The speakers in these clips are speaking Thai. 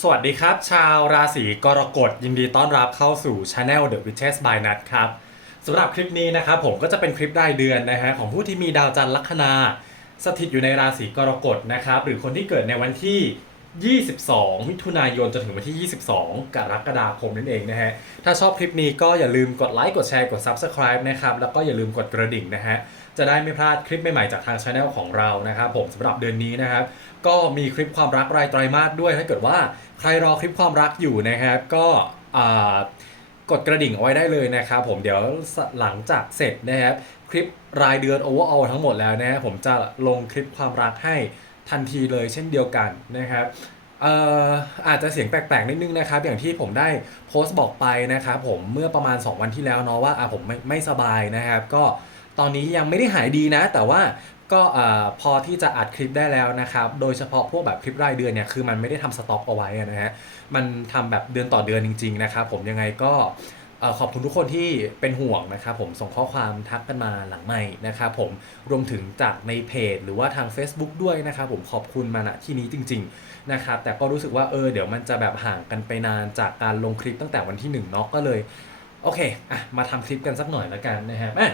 สวัสดีครับ ชาวราศีกรกฎยินดีต้อนรับเข้าสู่ Channel The Witches by Nut ครับสำหรับคลิปนี้นะครับผมก็จะเป็นคลิปรายเดือนนะฮะของผู้ที่มีดาวจันทร์ลัคนา สถิตอยู่ในราศีกรกฎนะครับหรือคนที่เกิดในวันที่ 22 มิถุนายนจนถึงวันที่ 22 กรกฎาคมนั่นเองนะฮะถ้าชอบคลิปนี้ก็อย่าลืมกดไลค์กดแชร์กด Subscribe นะครับแล้วก็อย่าลืมกดกระดิ่งนะฮะ จะได้ไม่พลาดคลิปใหม่ๆจากทางช anel ของเรานะครับผมสำหรับเดือนนี้นะครับก็มีคลิปความรักรายไตรมาสด้วย ถ้าเกิดว่าใครรอคลิปความรักอยู่นะครับ ก็กดกระดิ่งเอาไว้ได้เลยนะครับผมเดี๋ยวหลังจากเสร็จนะครับคลิปรายเดือน overall ทั้งหมดแล้วนะฮะผมจะลงคลิปความรักให้ทันทีเลยเช่นเดียวกันนะครับอาจจะเสียงแปลกๆนิดนึงนะครับ อย่างที่ผมได้โพสต์บอกไปนะครับผมเมื่อประมาณ 2 วันที่แล้วเนาะว่าผมไม่ไม่สบายนะครับ ก็ ตอนนี้ยังไม่ได้หายดีนะ แต่ว่าก็พอที่จะอัดคลิปได้แล้วนะครับ โดยเฉพาะพวกแบบคลิปรายเดือนเนี่ย คือมันไม่ได้ทำสต็อกเอาไว้นะฮะ มันทำแบบเดือนต่อเดือนจริง ๆ นะครับผมยังไงก็ขอบคุณทุกคนที่เป็นห่วงนะครับผมส่งข้อความทักกันมาหลังใหม่นะครับผมรวมถึงจากในเพจ หรือว่าทาง Facebook ด้วยนะครับผมขอบคุณมาณที่นี้จริง ๆ นะครับ แต่ก็รู้สึกว่าเออเดี๋ยวมันจะแบบห่างกันไปนานจากการลงคลิปตั้งแต่วันที่1เนาะก็เลย โอเคอะมาทำคลิปกันสักหน่อยแล้วกันนะครับอะ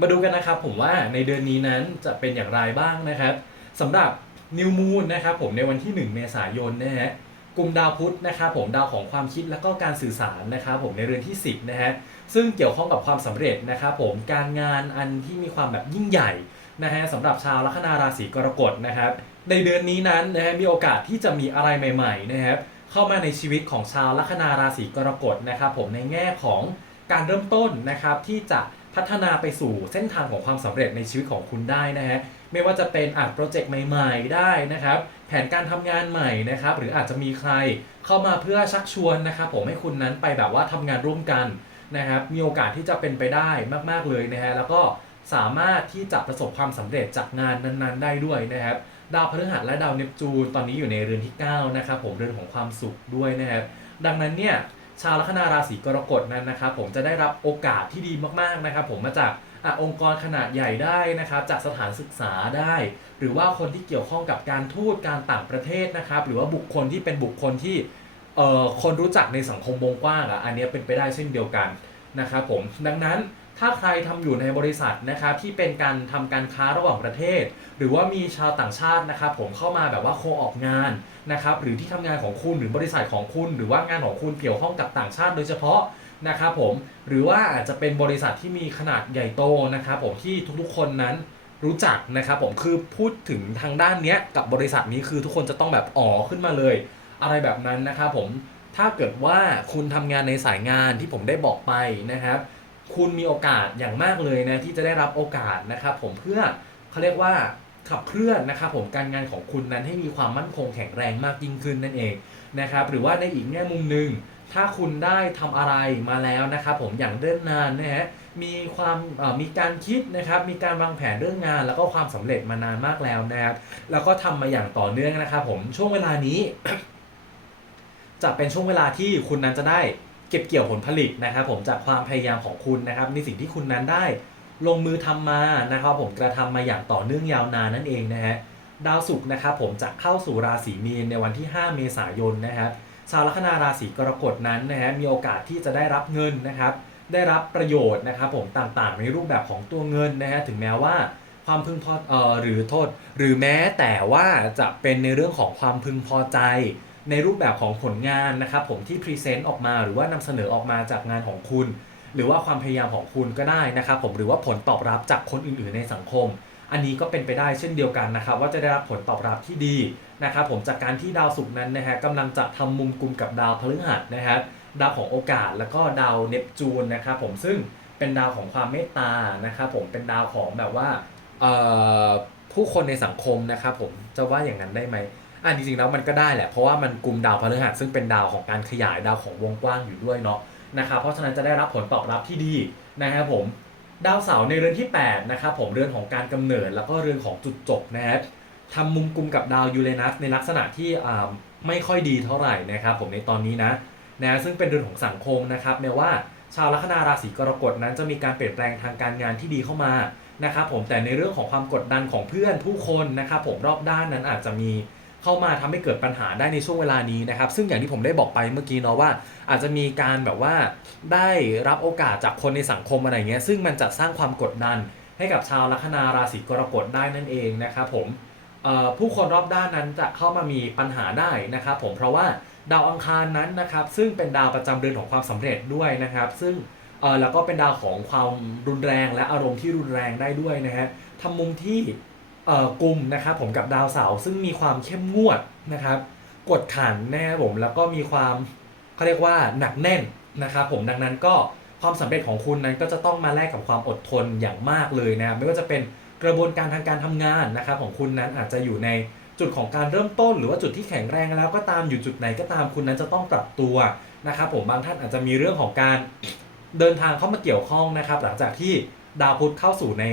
มาดูกันนะครับผมว่าในเดือนนี้นั้นจะเป็นอย่างไรบ้างนะครับสำหรับนิวมูนนะครับผมในวันที่ 1 เมษายนนะฮะกลุ่มดาวพุธนะครับผมดาวของความคิดและก็การสื่อสารนะครับผมในเรือนที่ 10นะฮะซึ่งเกี่ยวข้องกับความสำเร็จนะครับผมการงานอันที่มีความแบบยิ่งใหญ่นะฮะสำหรับชาวลัคนาราศีกรกฎนะครับในเดือนนี้นั้นนะฮะมีโอกาสที่จะมีอะไรใหม่ๆนะครับเข้ามาในชีวิตของชาวลัคนาราศีกรกฎนะครับผมในแง่ของการเริ่มต้นนะครับที่จะ พัฒนาไปสู่เส้นทางของความสำเร็จในชีวิตของคุณได้นะฮะไม่ว่าจะเป็นอาจโปรเจกต์ใหม่ๆ ได้นะครับ แผนการทำงานใหม่นะครับ หรืออาจจะมีใครเข้ามาเพื่อชักชวนนะครับ ผมให้คุณนั้นไปแบบว่าทำงานร่วมกันนะครับ มีโอกาสที่จะเป็นไปได้มากๆเลยนะฮะแล้วก็สามารถที่จะประสบความสำเร็จจากงานนั้นๆ ได้ด้วยนะครับ ดาวพฤหัสและดาวเนปจูนตอนนี้อยู่ในเรือนที่ 9 นะครับผมเรือนของความสุขด้วยนะครับ ดังนั้นเนี่ย ชาวลัคนาราศีกรกฎนั้นนะครับผมจะได้รับโอกาสที่ดีมากๆนะครับผมมาจากอองค์กรขนาดใหญ่ได้นะครับจากสถานศึกษาได้ หรือว่าคนที่เกี่ยวข้องกับการทูตการต่างประเทศนะครับหรือว่าบุคคลที่เป็นบุคคลที่คนรู้จักในสังคมวงกว้างอะอันนี้เป็นไปได้เช่นเดียวกันนะครับผมดังนั้น ถ้าใครทำอยู่ในบริษัทนะครับที่เป็นการทำการค้าระหว่างประเทศ หรือว่ามีชาวต่างชาตินะครับผมเข้ามาแบบว่าโคออกงานนะครับหรือที่ทำงานของคุณหรือบริษัทของคุณ หรือว่างานของคุณเกี่ยวข้องกับต่างชาติ โดยเฉพาะนะครับผมหรือว่าอาจจะเป็นบริษัทที่มีขนาดใหญ่โตนะครับผมที่ทุกๆคนนั้นรู้จักนะครับผมคือพูดถึงทางด้านเนี้ยกับบริษัทนี้คือทุกคนจะต้องแบบอ๋อขึ้นมาเลย อะไรแบบนั้นนะครับผมถ้าเกิดว่าคุณทำงานในสายงานที่ผมได้บอกไปนะครับ คุณมีโอกาสอย่างมากเลยนะที่จะได้รับโอกาสนะครับผมเพื่อเขาเรียกว่าขับเคลื่อนนะครับผมการงานของคุณนั้นให้มีความมั่นคงแข็งแรงมากยิ่งขึ้นนั่นเองนะครับหรือว่าในอีกแง่มุมหนึ่งถ้าคุณได้ทำอะไรมาแล้วนะครับผมอย่างเดินนานนะฮะมีความมีการคิดนะครับมีการวางแผนเรื่องงาน แล้วก็ความสำเร็จมานานมากแล้วนะครับแล้วก็ทำมาอย่างต่อเนื่องนะครับผมช่วงเวลานี้ จะเป็นช่วงเวลาที่คุณนั้นจะได้ เก็บเกี่ยวผลผลิตนะครับผมจากความพยายามของคุณนะครับในสิ่งที่คุณนั้นได้ลงมือทำมานะครับผมกระทำมาอย่างต่อเนื่องยาวนานนั่นเองนะฮะดาวศุกร์นะครับผมจะเข้าสู่ราศีมีนในวันที่ 5 เมษายนนะครับชาวลัคนาราศีกรกฎนั้นนะฮะมีโอกาสที่จะได้รับเงินนะครับได้รับประโยชน์นะครับผมต่างๆ ในรูปแบบของตัวเงินนะฮะถึงแม้ว่าความพึงพอเอ่อหรือโทษ หรือแม้แต่ว่าจะเป็นในเรื่องของความพึงพอใจ ในรูปแบบของผลงานนะครับผมที่พรีเซนต์ออกมาหรือว่านำเสนอออกมาจากงานของคุณ หรือว่าความพยายามของคุณก็ได้นะครับผมหรือว่าผลตอบรับจากคนอื่นๆ ในสังคม อันนี้ก็เป็นไปได้เช่นเดียวกันนะครับ ว่าจะได้รับผลตอบรับที่ดีนะครับผมจากการที่ดาวศุกร์นั้นนะฮะกำลังจะทำมุมกลุ่มกับดาวพฤหัสนะครับดาวของโอกาสแล้วก็ดาวเนปจูนนะครับผมซึ่งเป็นดาวของความเมตตานะครับผมเป็นดาวของแบบว่าผู้คนในสังคมนะครับผมจะว่าอย่างนั้นได้ไหม อะจริงๆแล้วมันก็ได้แหละ เพราะว่ามันกลุ่มดาวพฤหัสซึ่งเป็นดาวของการขยายดาวของวงกว้างอยู่ด้วยเนาะนะครับเพราะฉะนั้นจะได้รับผลตอบรับที่ดีนะครับผมดาวเสาร์ในเรือนที่8นะครับผมเรือนของการกำเนิดแล้วก็เรือนของจุดจบนะครับทำมุมกลุ่มกับดาวยูเรนัสในลักษณะที่อ่าไม่ค่อยดีเท่าไหร่นะครับผมในตอนนี้นะนะซึ่งเป็นเรือนของสังคมนะครับแม้ว่าชาวลัคนาราศีกรกฎนั้นจะมีการเปลี่ยนแปลงทางการงานที่ดีเข้ามานะครับผมแต่ในเรื่องของความกดดันของเพื่อนผู้คนนะครับผมรอบด้านนั้นอาจจะมี เข้ามาทำให้เกิดปัญหาได้ในช่วงเวลานี้นะครับ ซึ่งอย่างที่ผมได้บอกไปเมื่อกี้เนาะว่า อาจจะมีการแบบว่าได้รับโอกาสจากคนในสังคมอะไรเงี้ยซึ่งมันจะสร้างความกดดันให้กับชาวลัคนาราศีกรกฎได้นั่นเองนะครับผมผู้คนรอบด้านนั้นจะเข้ามามีปัญหาได้นะครับผมเพราะว่าดาวอังคารนั้นนะครับ ซึ่งเป็นดาวประจำเดือนของความสำเร็จด้วยนะครับ ซึ่งแล้วก็เป็นดาวของความรุนแรงและอารมณ์ที่รุนแรงได้ด้วยนะฮะทำมุมที่ กลุ่มนะครับผมกับดาวเสาร์ซึ่งมีความเข้มงวดนะครับ กดขันนะครับผมแล้วก็มีความเขาเรียกว่าหนักแน่นนะครับผมดังนั้นก็ความสำเร็จของคุณนั้นก็จะต้องมาแลกกับความอดทนอย่างมากเลยนะไม่ว่าจะเป็นกระบวนการทางการทำงานนะครับของคุณนั้นอาจจะอยู่ในจุดของการเริ่มต้น หรือว่าจุดที่แข็งแรงแล้วก็ตามอยู่จุดไหนก็ตามคุณนั้นจะต้องปรับตัวนะครับผมบางท่านอาจจะมีเรื่องของการเดินทางเข้ามาเกี่ยวข้องนะครับ หลังจากที่ ดาวพุธเข้าสู่ใน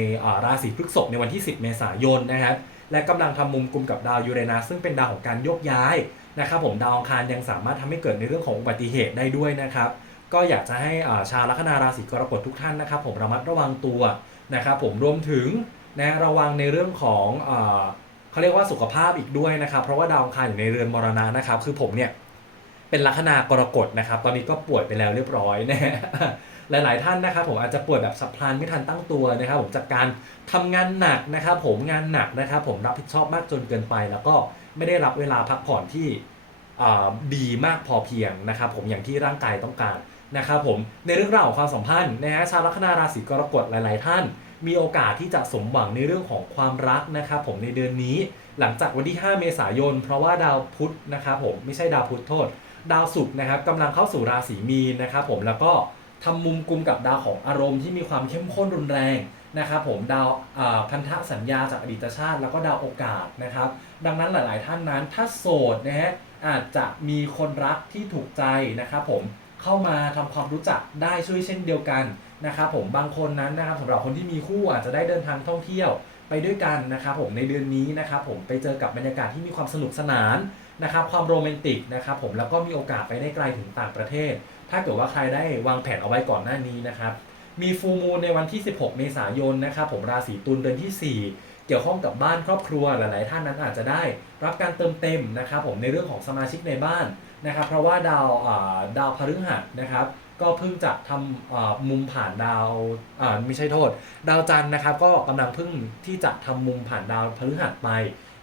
ราศีพฤษภในวันที่ 10 เมษายนนะครับและกำลังทำมุมกลุ่มกับดาวยูเรนัสซึ่งเป็นดาวของการโยกย้ายนะครับผมดาวอังคารยังสามารถทำให้เกิดในเรื่องของอุบัติเหตุได้ด้วยนะครับก็อยากจะให้ชาวลัคนาราศีกรกฎทุกท่านนะครับ ผมระมัดระวังตัวนะครับผมรวมถึงนะระวังในเรื่องของอเขาเรียกว่าสุขภาพอีกด้วยนะครับ เพราะว่าดาวอังคารอยู่ในเรือนมรณะนะครับ คือผมเนี่ยเป็นลัคนากรกฎนะครับ ตอนนี้ก็ป่วยไปแล้วเรียบร้อยนะ หลาย ๆ ท่านนะครับผมอาจจะป่วยแบบสับพลันไม่ทันตั้งตัวนะครับผมจากการทำงานหนักนะครับผมงานหนักนะครับผมรับผิดชอบมากจนเกินไป แล้วก็ไม่ได้รับเวลาพักผ่อนที่ดีมากพอเพียงนะครับผมอย่างที่ร่างกายต้องการนะครับผมในเรื่องราวของความสัมพันธ์นะฮะชาวลัคนาราศีกรกฎหลาย ๆ ท่าน มีโอกาสที่จะสมหวังในเรื่องของความรักนะครับผมในเดือนนี้ หลังจากวันที่ 5 เมษายน เพราะว่าดาวพุธนะครับผมไม่ใช่ดาวพุธโทษ ดาวศุกร์นะครับกำลังเข้าสู่ราศีมีนนะครับผมแล้วก็ ทำมุมกลุ่มกับดาวของอารมณ์ที่มีความเข้มข้นรุนแรงนะครับผมดาวพันธสัญญาจากอดีตชาติ แล้วก็ดาวโอกาสนะครับ ดังนั้นหลายๆ ท่านนั้นถ้าโสดนะฮะอาจจะมีคนรักที่ถูกใจนะครับผมเข้ามาทำความรู้จักได้ช่วยเช่นเดียวกันนะครับผมบางคนนั้นนะครับสำหรับคนที่มีคู่อาจจะได้เดินทางท่องเที่ยวไปด้วยกันนะครับผมในเดือนนี้นะครับผมไปเจอกับบรรยากาศที่มีความสนุกสนานนะครับความโรแมนติกนะครับผมแล้วก็มีโอกาสไปได้ไกลถึงต่างประเทศ ถ้าเกิดว่าใครได้วางแผนเอาไว้ก่อนหน้านี้นะครับ มีฟูมูลในวันที่ 16 เมษายนนะครับผมราศีตุลเดือนที่ 4 เกี่ยวข้องกับบ้านครอบครัวหลาย ๆ ท่านนั้นอาจจะได้รับการเติมเต็มนะครับผมในเรื่องของสมาชิกในบ้านนะครับ เพราะว่าดาวดาวพฤหัสนะครับก็เพิ่งจะทำมุมผ่านดาวไม่ใช่โทษ ดาวจันทร์นะครับ ก็กำลังเพิ่งที่จะทำมุมผ่านดาวพฤหัสไป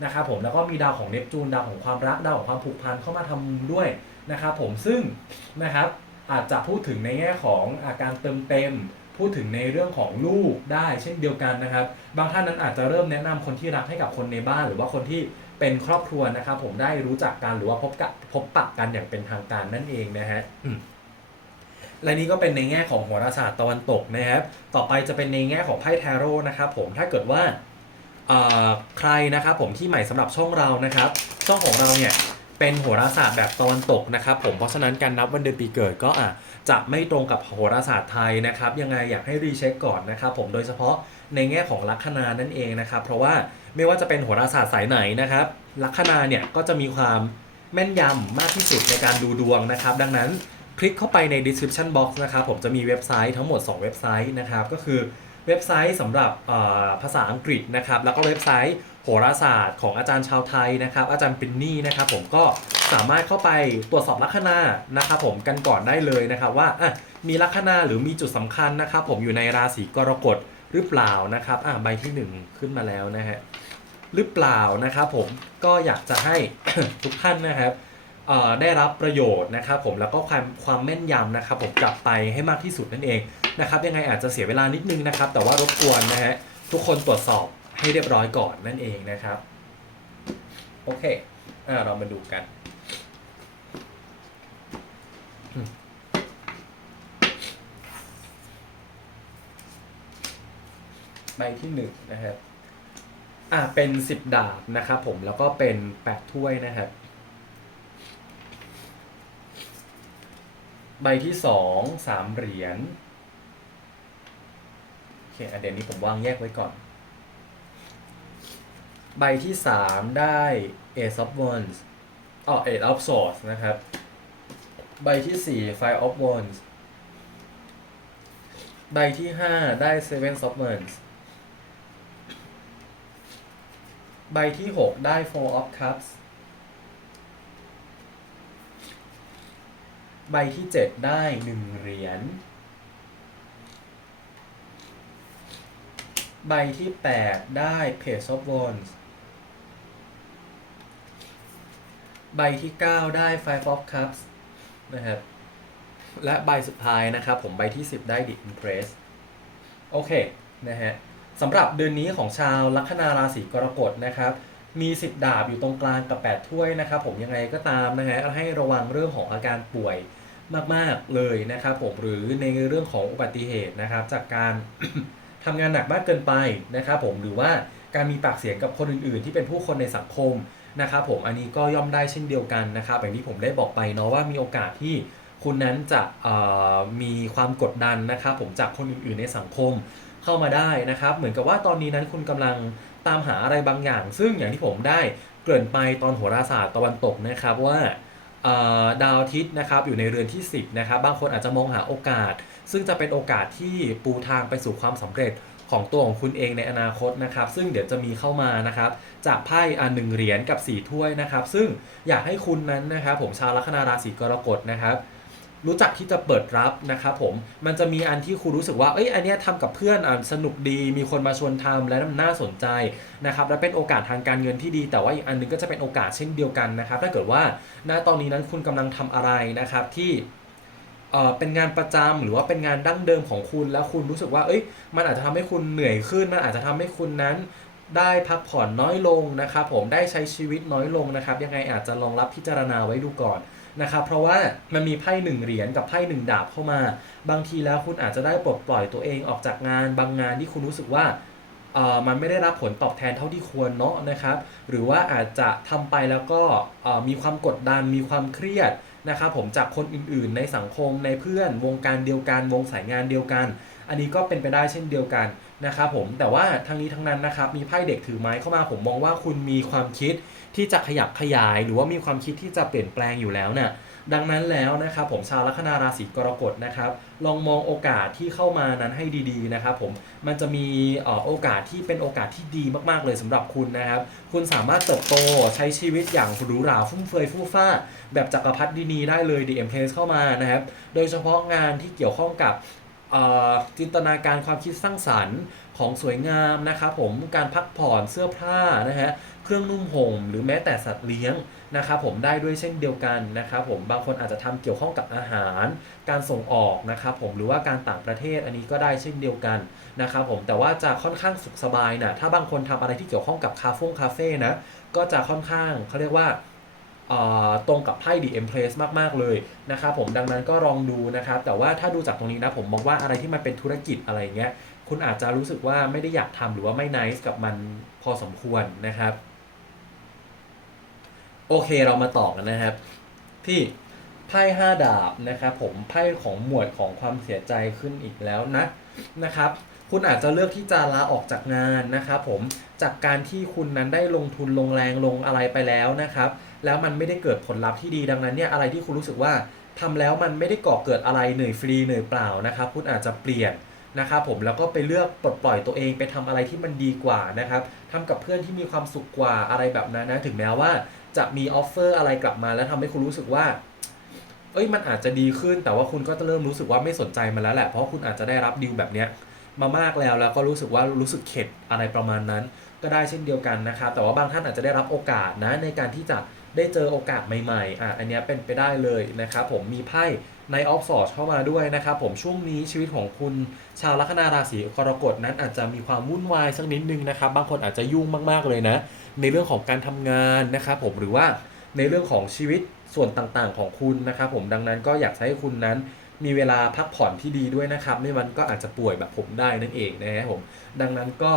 นะครับผมแล้วก็มีดาวของเนปจูนดาวของความรักดาวของความผูกพันเข้ามาทำมุมด้วยนะครับผมซึ่งนะครับ อาจจะพูดถึงในแง่ของอาการเติมเต็ม พูดถึงในเรื่องของลูกได้เช่นเดียวกันนะครับ บางท่านนั้นอาจจะเริ่มแนะนำคนที่รักให้กับคนในบ้าน หรือว่าคนที่เป็นครอบครัวนะครับ ผมได้รู้จักกันหรือว่าพบกับพบปะกันอย่างเป็นทางการนั่นเองนะฮะและนี่ก็เป็นในแง่ของโหราศาสตร์ตะวันตกนะครับ ต่อไปจะเป็นในแง่ของไพ่แทโร่นะครับ ผมถ้าเกิดว่าใครนะครับผมที่ใหม่สำหรับช่องเรานะครับ ช่องของเราเนี่ย เป็นโหราศาสตร์แบบตะวันตกนะครับผมเพราะฉะนั้นการนับวันเดือนปีเกิดก็อะจะไม่ตรงกับโหราศาสตร์ไทยนะครับ ยังไงอยากให้รีเช็คก่อนนะครับผมโดยเฉพาะในแง่ของลัคนานั่นเองนะครับ เพราะว่าไม่ว่าจะเป็นโหราศาสตร์สายไหนนะครับลัคนาเนี่ยก็จะมีความแม่นยำมากที่สุดในการดูดวงนะครับ ดังนั้นคลิกเข้าไปใน description box นะครับผมจะมีเว็บไซต์ทั้งหมด 2 เว็บไซต์นะครับก็คือเว็บไซต์สำหรับภาษาอังกฤษนะครับแล้วก็เว็บไซต์ โหราศาสตร์ของอาจารย์ชาวไทยนะครับ อาจารย์ปินนี่นะครับ ผมก็สามารถเข้าไปตรวจสอบลัคนานะครับ ผมกันก่อนได้เลยนะครับ ว่าอะมีลัคนาหรือมีจุดสำคัญนะครับ ผมอยู่ในราศีกรกฎหรือเปล่านะครับอะใบที่หนึ่งขึ้นมาแล้วนะฮะหรือเปล่านะครับ ผมก็อยากจะให้ทุกท่านนะครับได้รับประโยชน์นะครับ ผมแล้วก็ความความแม่นยำนะครับ ผมกลับไปให้มากที่สุดนั่นเองนะครับ ยังไงอาจจะเสียเวลานิดนึงนะครับ แต่ว่ารบกวนนะฮะทุกคนตรวจสอบ ให้เรียบร้อยก่อนนั่นเองนะครับ โอเคอเรามาดูกัน ใบที่หนึ่งนะครับอ่าเป็นสิบดาบนะครับผมแล้วก็เป็นแปดถ้วยนะครับ ใบที่สองสามเหรียญโอเคอันเดี๋ยวนี้ผมวางแยกไว้ก่อน ใบที่ 3 ได้ Ace of Wands อ๋อ Ace of Swords นะครับ ใบที่ 4 Five of Wands ใบที่ 5 ได้ Seven of Wands ใบที่ 6 ได้ Four of Cups ใบที่ 7 ได้1เหรียญ ใบที่ 8 ได้ Page of Wands ใบที่ 9 ได้ Five of Cups นะครับ และใบสุดท้ายนะครับผมใบที่ 10 ได้ The Empress โอเคนะฮะสำหรับเดือนนี้ของชาวลัคนาราศีกรกฎนะครับ มี 10 ดาบอยู่ตรงกลางกับ 8 ถ้วยนะครับ ผมยังไงก็ตามนะฮะให้ระวังเรื่องของอาการป่วยมาก ๆ เลยนะครับผมหรือในเรื่องของอุบัติเหตุนะครับ จากการ ทำงานหนักมากเกินไปนะครับผมหรือว่าการมีปากเสียงกับคนอื่น ๆ ที่เป็นผู้คนในสังคม นะครับผมอันนี้ก็ย่อมได้เช่นเดียวกันนะครับอย่างที่ผมได้บอกไปเนาะว่ามีโอกาสที่คุณนั้นจะมีความกดดันนะครับผมจากคนอื่นๆในสังคมเข้ามาได้นะครับ เหมือนกับว่าตอนนี้นั้นคุณกำลังตามหาอะไรบางอย่าง ซึ่งอย่างที่ผมได้เกริ่นไปตอนโหราศาสตร์ตะวันตกนะครับว่าดาวอาทิตย์นะครับอยู่ในเรือนที่ 10นะครับบางคนอาจจะมองหาโอกาส ซึ่งจะเป็นโอกาสที่ปูทางไปสู่ความสำเร็จ ของตัวของคุณเองในอนาคตนะครับ ซึ่งเดี๋ยวจะมีเข้ามานะครับ จากไพ่อ่าหนึ่งเหรียญกับ 4 ถ้วยนะครับ ซึ่งอยากให้คุณนั้นนะครับผมชาวลัคนาราศีกรกฎนะครับรู้จักที่จะเปิดรับนะครับผม มันจะมีอันที่คุณรู้สึกว่า เอ้ย อันเนี้ยทำกับเพื่อนอสนุกดี มีคนมาชวนทำและมันน่าสนใจนะครับ และเป็นโอกาสทางการเงินที่ดี แต่ว่าอีกอันหนึงก็จะเป็นโอกาสเช่นเดียวกันนะครับ ถ้าเกิดว่า ณ ตอนนี้นั้นคุณกำลังทำอะไรนะครับที่ เป็นงานประจำหรือว่าเป็นงานดั้งเดิมของคุณแล้วคุณรู้สึกว่า เอ้ย มันอาจจะทำให้คุณเหนื่อยขึ้น มันอาจจะทำให้คุณนั้นได้พักผ่อนน้อยลงนะครับผมได้ใช้ชีวิตน้อยลงนะครับ ยังไงอาจจะลองรับพิจารณาไว้ดูก่อนนะครับเพราะว่ามันมีไพ่หนึ่งเหรียญกับไพ่หนึ่งดาบเข้ามา บางทีแล้วคุณอาจจะได้ปลดปล่อยตัวเองออกจากงาน บางงานที่คุณรู้สึกว่าเออมันไม่ได้รับผลตอบแทนเท่าที่ควรเนาะนะครับ หรือว่าอาจจะทำไปแล้วก็มีความกดดันมีความเครียด นะครับผมจากคนอื่นๆ ในสังคมในเพื่อนวงการเดียวกัน วงสายงานเดียวกัน อันนี้ก็เป็นไปได้เช่นเดียวกันนะครับผมแต่ว่าทั้งนี้ทั้งนั้นนะครับมีไพ่เด็กถือไม้เข้ามาผมมองว่าคุณมีความคิดที่จะขยับขยาย หรือว่ามีความคิดที่จะเปลี่ยนแปลงอยู่แล้วเนี่ย ดังนั้นแล้วนะครับผมชาวลัคนาราศีกรกฎนะครับ ลองมองโอกาสที่เข้ามานั้นให้ดีๆนะครับผมมันจะมีโอกาสที่เป็นโอกาสที่ดีมากๆเลยสำหรับคุณนะครับ คุณสามารถเติบโตใช้ชีวิตอย่างหรูหราฟุ่มเฟือยฟู่ฟ้า แบบจักรพรรดินีได้เลย The Empress เข้ามานะครับ โดยเฉพาะงานที่เกี่ยวข้องกับจินตนาการความคิดสร้างสรรค์ของสวยงามนะครับผมการพักผ่อนเสื้อผ้านะฮะเครื่องนุ่มห่มหรือแม้แต่สัตว์เลี้ยง นะครับผมได้ด้วยเช่นเดียวกันนะครับผมบางคนอาจจะทำเกี่ยวข้องกับอาหาร การส่งออกนะครับผมหรือว่าการต่างประเทศอันนี้ก็ได้เช่นเดียวกันนะครับผมแต่ว่าจะค่อนข้างสุขสบายนะถ้าบางคนทำอะไรที่เกี่ยวข้องกับคาเฟ่คาเฟ่นะก็จะค่อนข้างเขาเรียกว่าตรงกับไพ่ The Empress มาก ๆ เลยนะครับผมดังนั้นก็ลองดูนะครับ แต่ว่าถ้าดูจากตรงนี้นะผมมองว่าอะไรที่มันเป็นธุรกิจอะไรเงี้ยคุณอาจจะรู้สึกว่าไม่ได้อยากทำหรือว่าไม่นิสกับมันพอสมควรนะครับ โอเคเรามาต่อกันนะครับ ที่ไพ่ห้าดาบนะครับผมไพ่ของหมวดของความเสียใจขึ้นอีกแล้วนะนะครับ คุณอาจจะเลือกที่จะลาออกจากงานนะครับผมจากการที่คุณนั้นได้ลงทุนลงแรงลงอะไรไปแล้วนะครับ แล้วมันไม่ได้เกิดผลลัพธ์ที่ดีดังนั้นเนี่ยอะไรที่คุณรู้สึกว่าทำแล้วมันไม่ได้ก่อเกิดอะไรเหนื่อยฟรีเหนื่อยเปล่านะครับ คุณอาจจะเปลี่ยนนะครับผมแล้วก็ไปเลือกปลดปล่อยตัวเองไปทำอะไรที่มันดีกว่านะครับทำกับเพื่อนที่มีความสุขกว่าอะไรแบบนั้นนะถึงแม้ว่า จะมีออฟเฟอร์อะไรกลับมา แล้วทำให้คุณรู้สึกว่า เอ้ยมันอาจจะดีขึ้น แต่ว่าคุณก็จะเริ่มรู้สึกว่าไม่สนใจมันแล้วแหละ เพราะคุณอาจจะได้รับดีลแบบเนี้ยมามากแล้วแล้วก็รู้สึกว่ารู้สึกเข็ดอะไรประมาณนั้น ก็ได้เช่นเดียวกันนะครับแต่ว่าบางท่านอาจจะได้รับโอกาสนะในการที่จะ ได้เจอโอกาสใหม่ๆ อะ อันนี้เป็นไปได้เลยนะครับผม มีไพ่ในออฟฟอร์เข้ามาด้วยนะครับผม ช่วงนี้ชีวิตของคุณชาวลัคนาราศีกรกฎนั้นอาจจะมีความวุ่นวายสักนิดนึงนะครับ บางคนอาจจะยุ่งมากๆเลยนะ ในเรื่องของการทำงานนะครับผม หรือว่าในเรื่องของชีวิตส่วนต่างๆ ของคุณนะครับผม ดังนั้นก็อยากให้คุณนั้นมีเวลาพักผ่อนที่ดีด้วยนะครับ ไม่มันก็อาจจะป่วยแบบผมได้นั่นเองนะครับผม ดังนั้นก็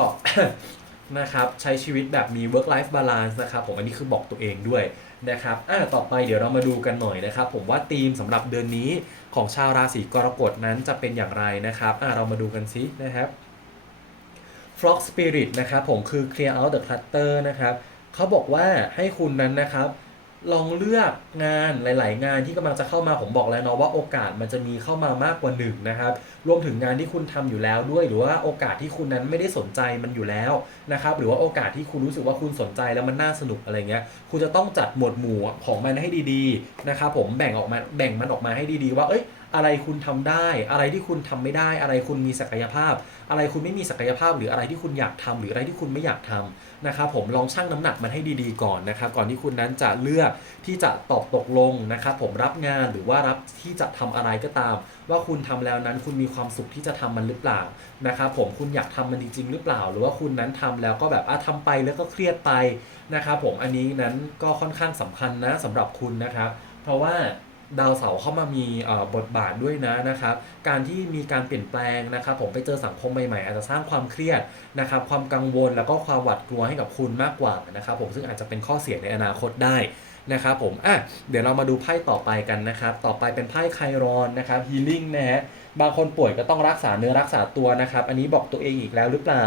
นะครับใช้ชีวิตแบบมี work life balance นะครับผม อันนี้คือบอกตัวเองด้วย นะครับอ่าต่อไปเดี๋ยวเรามาดูกันหน่อยนะครับ ผมว่าธีมสำหรับเดือนนี้ของชาวราศีกรกฎนั้นจะเป็นอย่างไรนะครับอ่าเรามาดูกันซินะครับ Frog Spirit นะครับผมคือ clear out the clutter นะครับเขาบอกว่าให้คุณนั้นนะครับ ลองเลือกงานหลาย ๆ งานที่กำลังจะเข้ามาผมบอกแล้วเนาะว่าโอกาสมันจะมีเข้ามามากกว่าหนึ่งนะครับ รวมถึงงานที่คุณทำอยู่แล้วด้วย หรือว่าโอกาสที่คุณนั้นไม่ได้สนใจมันอยู่แล้วนะครับ หรือว่าโอกาสที่คุณรู้สึกว่าคุณสนใจแล้วมันน่าสนุกอะไรเงี้ย คุณจะต้องจัดหมวดหมู่ของมันให้ดี ๆ นะครับผมแบ่งออกมาแบ่งมันออกมาให้ดี ๆ ว่าเอ้ยอะไรคุณทำได้ อะไรที่คุณทำไม่ได้ อะไรคุณมีศักยภาพ อะไรคุณไม่มีศักยภาพหรืออะไรที่คุณอยากทำหรืออะไรที่คุณไม่อยากทำนะครับผมลองชั่งน้ำหนักมันให้ดีๆก่อนนะครับก่อนที่คุณนั้นจะเลือกที่จะตอบตกลงนะครับผมรับงานหรือว่ารับที่จะทำอะไรก็ตาม ว่าคุณทำแล้วนั้นคุณมีความสุขที่จะทำมันหรือเปล่านะครับผมคุณอยากทำมันจริงๆ หรือเปล่า หรือว่าคุณนั้นทำแล้วก็แบบอะทำไปแล้วก็เครียดไปนะครับผมอันนี้นั้นก็ค่อนข้างสำคัญนะสำหรับคุณนะครับ เพราะว่า ดาวเสาร์เข้ามามีบทบาทด้วยนะนะครับ การที่มีการเปลี่ยนแปลงนะครับ ผมไปเจอสังคมใหม่ๆ อาจจะสร้างความเครียดนะครับ ความกังวลแล้วก็ความหวาดกลัวให้กับคุณมากกว่านะครับ ผมซึ่งอาจจะเป็นข้อเสียในอนาคตได้นะครับผมอะเดี๋ยวเรามาดูไพ่ต่อไปกันนะครับ ต่อไปเป็นไพ่ไครอนนะครับฮีลิ่งนะฮะบางคนป่วยก็ต้องรักษาเนื้อรักษาตัวนะครับ อันนี้บอกตัวเองอีกแล้วหรือเปล่า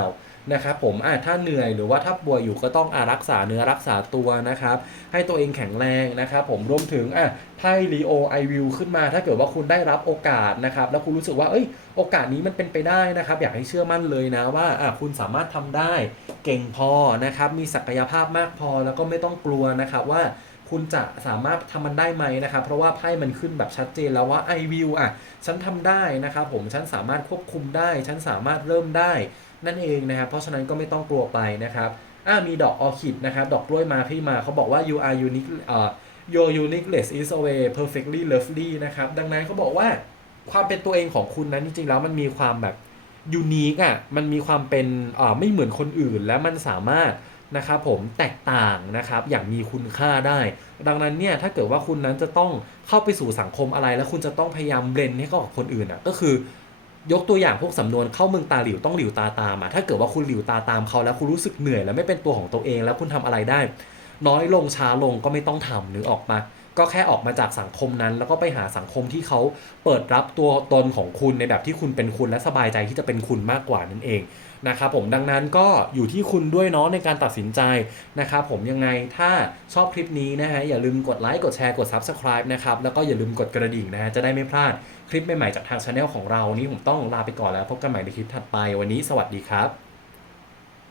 นะครับผมอะถ้าเหนื่อยหรือว่าถ้าป่วยอยู่ก็ต้องอะรักษาเนื้อรักษาตัวนะครับ ให้ตัวเองแข็งแรงนะครับผมรวมถึงอะไพ่ลีโอไอวิวขึ้นมา ถ้าเกิดว่าคุณได้รับโอกาสนะครับ แล้วคุณรู้สึกว่าเอ้ยโอกาสนี้มันเป็นไปได้นะครับ อยากให้เชื่อมั่นเลยนะว่าอะคุณสามารถทำได้เก่งพอนะครับ มีศักยภาพมากพอแล้วก็ไม่ต้องกลัวนะครับว่า คุณจะสามารถทำมันได้ไหมนะครับ เพราะว่าไพ่มันขึ้นแบบชัดเจนแล้วว่า I will อะ ฉันทำได้นะครับผม ฉันสามารถควบคุมได้ ฉันสามารถเริ่มได้ นั่นเองนะครับ เพราะฉะนั้นก็ไม่ต้องกลัวไปนะครับอ่ามีดอกออคิดนะครับ ดอกกล้วยมาที่มาเขาบอกว่า you are unique เอ่อ your uniqueness is a way perfectly lovely นะครับ ดังนั้นเขาบอกว่าความเป็นตัวเองของคุณนั้นจริงๆแล้วมันมีความแบบยูนิคอะ มันมีความเป็นอ่อไม่เหมือนคนอื่น และมันสามารถ นะครับผมแตกต่างนะครับอย่างมีคุณค่าได้ ดังนั้นเนี่ยถ้าเกิดว่าคุณนั้นจะต้องเข้าไปสู่สังคมอะไร แล้วคุณจะต้องพยายามเบรนให้กับคนอื่นอะก็คือยกตัวอย่างพวกสำนวนเข้าเมืองตาหลิวต้องหลิวตาตามอะถ้าเกิดว่าคุณหลิวตาตามเขาแล้วคุณรู้สึกเหนื่อยแล้วไม่เป็นตัวของตัวเองแล้วคุณทำอะไรได้ น้อยลงช้าลงก็ไม่ต้องทำนึกออกมา ก็แค่ออกมาจากสังคมนั้น แล้วก็ไปหาสังคมที่เขาเปิดรับตัวตนของคุณในแบบที่คุณเป็นคุณและสบายใจที่จะเป็นคุณมากกว่านั่นเอง นะครับผมดังนั้นก็อยู่ที่คุณด้วยเนาะในการตัดสินใจนะครับผมยังไงถ้าชอบคลิปนี้นะฮะอย่าลืมกดไลค์กดแชร์กด Subscribe นะครับแล้วก็อย่าลืมกดกระดิ่งนะฮะจะได้ไม่พลาดคลิปใหม่ๆจากทางช anel ของเราวันนี้ผมต้องลาไปก่อนแล้วพบกันใหม่ในคลิปถัดไปวันนี้สวัสดีครับ